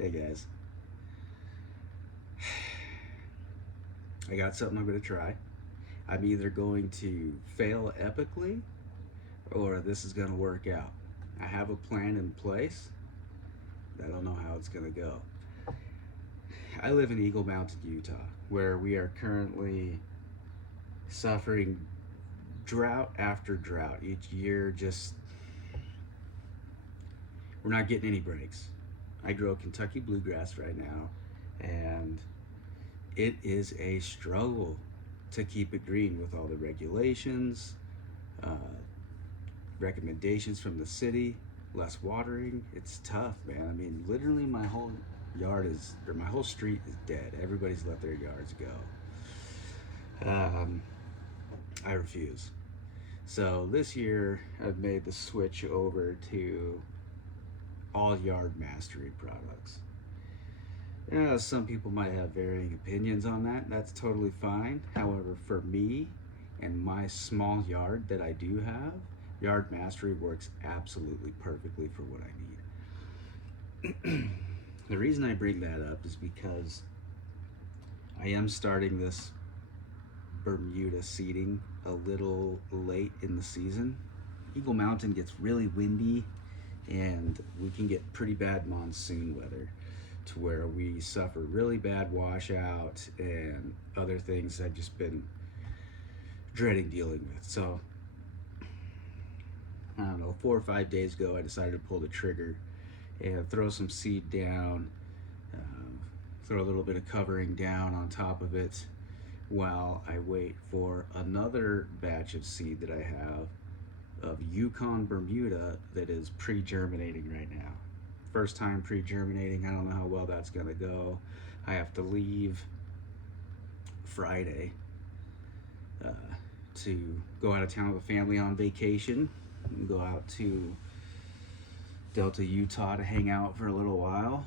Hey guys, I got something I'm going to try. I'm either going to fail epically or this is going to work out. I have a plan in place. I don't know how it's going to go. I live in Eagle Mountain, Utah, where we are currently suffering drought after drought. Each year, just we're not getting any breaks. I grow Kentucky bluegrass right now, and it is a struggle to keep it green with all the regulations, uh, recommendations from the city, less watering. It's tough, man. I mean, literally, my whole my whole street is dead. Everybody's let their yards go. I refuse. So this year, I've made the switch over to all yard mastery products. Yeah, some people might have varying opinions on that. That's totally fine. However, for me and my small yard that I do have, Yard Mastery works absolutely perfectly for what I need. The reason I bring that up is because I am starting this Bermuda seeding a little late in the season. Eagle Mountain gets really windy and we can get pretty bad monsoon weather to where we suffer really bad washout and other things I've just been dreading dealing with. So, I don't know, 4 or 5 days ago, I decided to pull the trigger and throw some seed down, uh, throw a little bit of covering down on top of it while I wait for another batch of seed that I have of Yukon Bermuda that is pre-germinating right now. First time pre-germinating. I don't know how well that's gonna go. I have to leave Friday uh, to go out of town with the family on vacation and go out to Delta, Utah to hang out for a little while,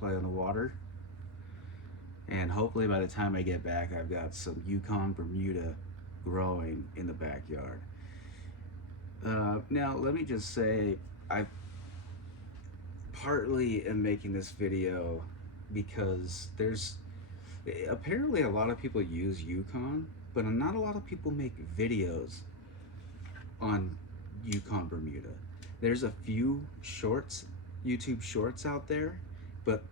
play on the water, and hopefully by the time I get back I've got some Yukon Bermuda growing in the backyard. Now let me just say, I partly am making this video because there's apparently a lot of people use Yukon, but not a lot of people make videos on Yukon Bermuda. There's a few shorts, YouTube shorts out there, but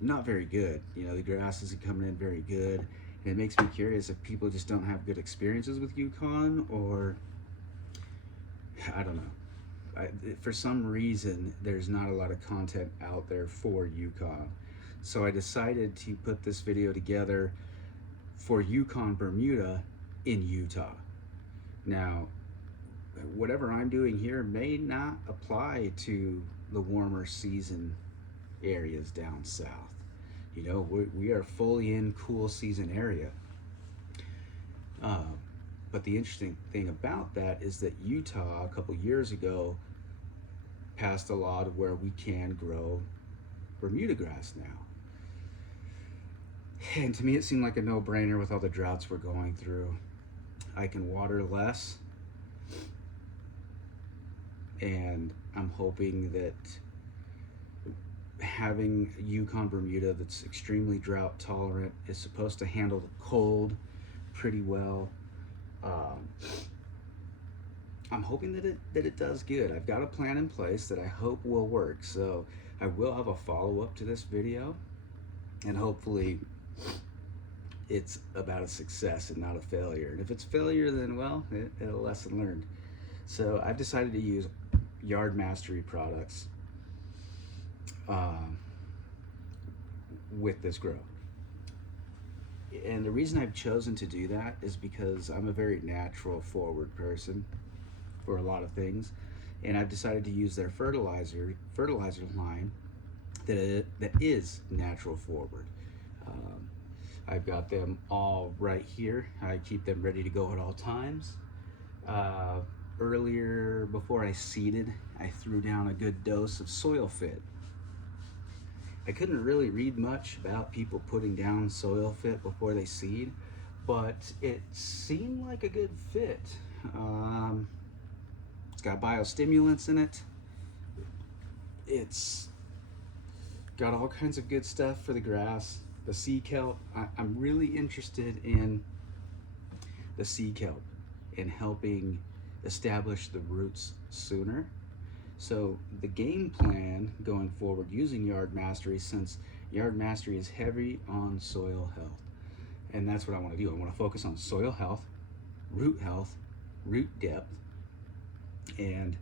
not very good. You know, the grass isn't coming in very good. And it makes me curious if people just don't have good experiences with Yukon, or I don't know. For some reason, there's not a lot of content out there for Yukon. So I decided to put this video together for Yukon Bermuda in Utah. Now, whatever I'm doing here may not apply to the warmer season areas down south. You know, we are fully in cool season area. But the interesting thing about that is that Utah, a couple years ago, passed a law to where we can grow Bermuda grass now. And to me, it seemed like a no-brainer with all the droughts we're going through. I can water less, and I'm hoping that having Yukon Bermuda that's extremely drought tolerant is supposed to handle the cold pretty well. I'm hoping that it does good. I've got a plan in place that I hope will work. So I will have a follow-up to this video, and hopefully it's about a success and not a failure. And if it's failure, then well, it's a lesson learned. So I've decided to use Yard Mastery products with this grow. And the reason I've chosen to do that is because I'm a very natural forward person for a lot of things, and I've decided to use their fertilizer line that is natural forward. I've got them all right here. I keep them ready to go at all times. Earlier, before I seeded, I threw down a good dose of Soil Fit. I couldn't really read much about people putting down Soil Fit before they seed, but it seemed like a good fit. It's got biostimulants in it. It's Got all kinds of good stuff for the grass. The sea kelp, I'm really interested in the sea kelp and helping establish the roots sooner. So the game plan going forward using Yard Mastery, since Yard Mastery is heavy on soil health, and that's what I want to do. I want to focus on soil health, root depth, and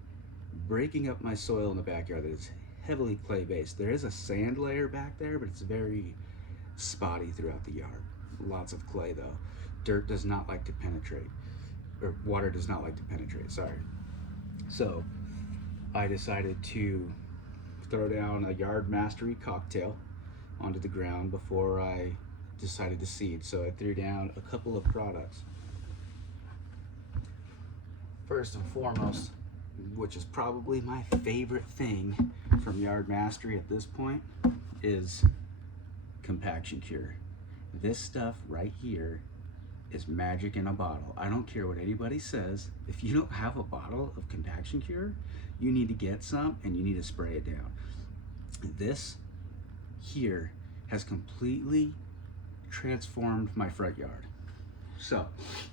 breaking up my soil in the backyard that is heavily clay based. There is a sand layer back there, but it's very spotty throughout the yard. Lots of clay though. Dirt does not like to penetrate, or water does not like to penetrate, sorry. So I decided to throw down a Yard Mastery cocktail onto the ground before I decided to seed. So I threw down a couple of products. First and foremost, which is probably my favorite thing from Yard Mastery at this point, is Compaction Cure. This stuff right here is magic in a bottle. I don't care what anybody says. If you don't have a bottle of Compaction Cure, you need to get some and you need to spray it down. This here has completely transformed my front yard. So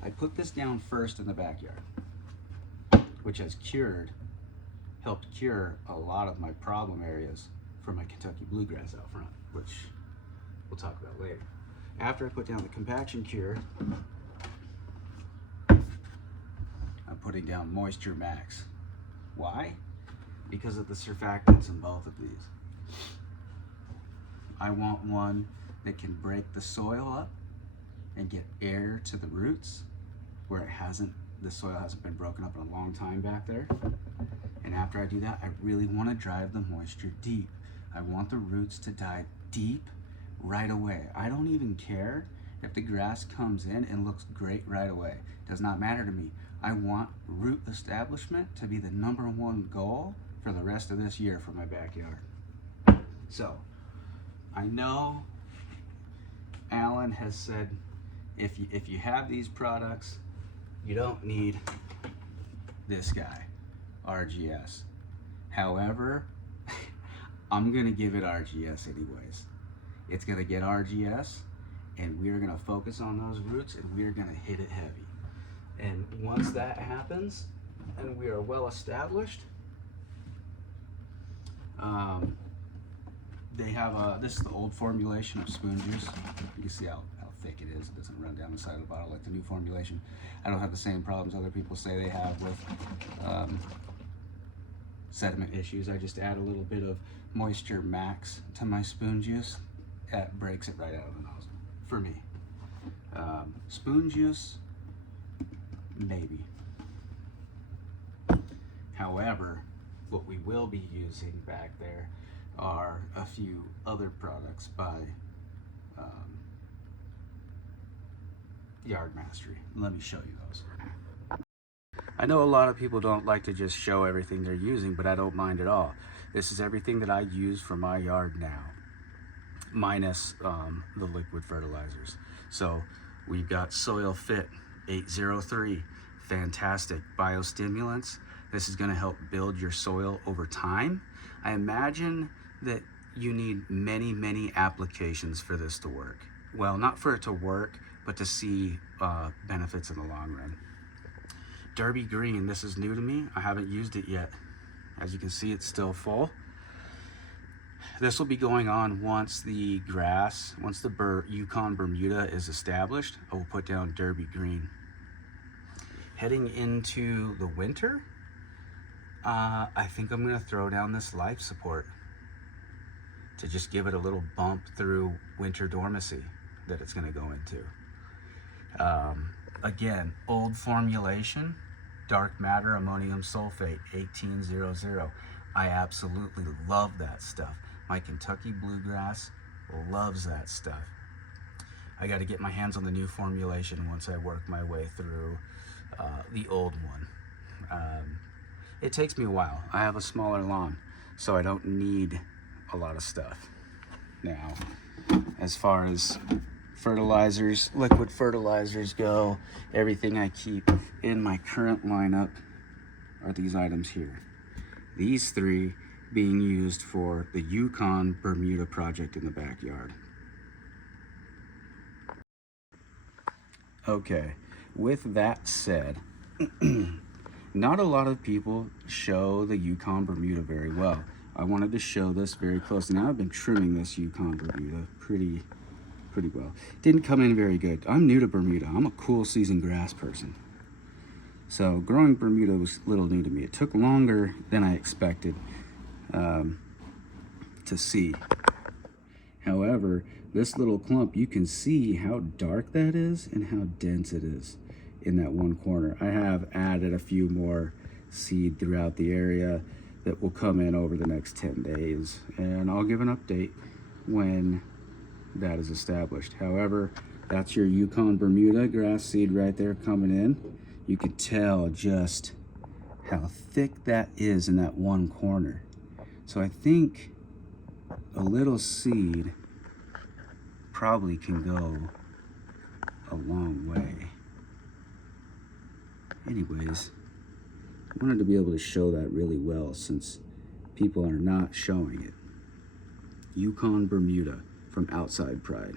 I put this down first in the backyard, which has helped cure a lot of my problem areas for my Kentucky bluegrass out front, which we'll talk about later. After I put down the Compaction Cure, I'm putting down Moisture Max. Why? Because of the surfactants in both of these. I want one that can break the soil up and get air to the roots where the soil hasn't been broken up in a long time back there. And after I do that, I really want to drive the moisture deep. I want the roots to dive deep right away. I don't even care if the grass comes in and looks great right away. It does not matter to me. I want root establishment to be the #1 goal for the rest of this year for my backyard. So I know Alan has said if you have these products, you don't need this guy, RGS. However, I'm gonna give it RGS anyways. It's gonna get RGS, and we're gonna focus on those roots, and we're gonna hit it heavy. And once that happens, and we are well established, they have this is the old formulation of spoon juice. You can see how thick it is. It doesn't run down the side of the bottle like the new formulation. I don't have the same problems other people say they have with sediment issues. I just add a little bit of Moisture Max to my spoon juice. That breaks it right out of the nozzle for me. Spoon juice, maybe. However, what we will be using back there are a few other products by Yard Mastery. Let me show you those. I know a lot of people don't like to just show everything they're using, but I don't mind at all. This is everything that I use for my yard now, minus the liquid fertilizers. So we've got Soil Fit 803, fantastic biostimulants. This is going to help build your soil over time. I imagine that you need many applications for this to work. Well, not for it to work, but to see benefits in the long run. Derby Green, this is new to me. I haven't used it yet. As you can see, it's still full. This will be going on once the Yukon Bermuda is established. I will put down Derby Green. Heading into the winter, I think I'm gonna throw down this life support to just give it a little bump through winter dormancy that it's gonna go into. Again, old formulation, dark matter ammonium sulfate 1800. I absolutely love that stuff. My Kentucky bluegrass loves that stuff. I got to get my hands on the new formulation once I work my way through the old one. It takes me a while. I have a smaller lawn, so I don't need a lot of stuff. Now, as far as fertilizers, liquid fertilizers go, everything I keep in my current lineup are these items here. These three being used for the Yukon Bermuda project in the backyard. Okay, with that said, not a lot of people show the Yukon Bermuda very well. I wanted to show this very closely. Now I've been trimming this Yukon Bermuda pretty well. Didn't come in very good. I'm new to Bermuda. I'm a cool season grass person. So growing Bermuda was a little new to me. It took longer than I expected to see. However, this little clump, you can see how dark that is and how dense it is in that one corner. I have added a few more seed throughout the area that will come in over the next 10 days, and I'll give an update when that is established. However, that's your Yukon Bermuda grass seed right there coming in. You can tell just how thick that is in that one corner. So I think a little seed probably can go a long way. Anyways, I wanted to be able to show that really well since people are not showing it. Yukon Bermuda from Outside Pride.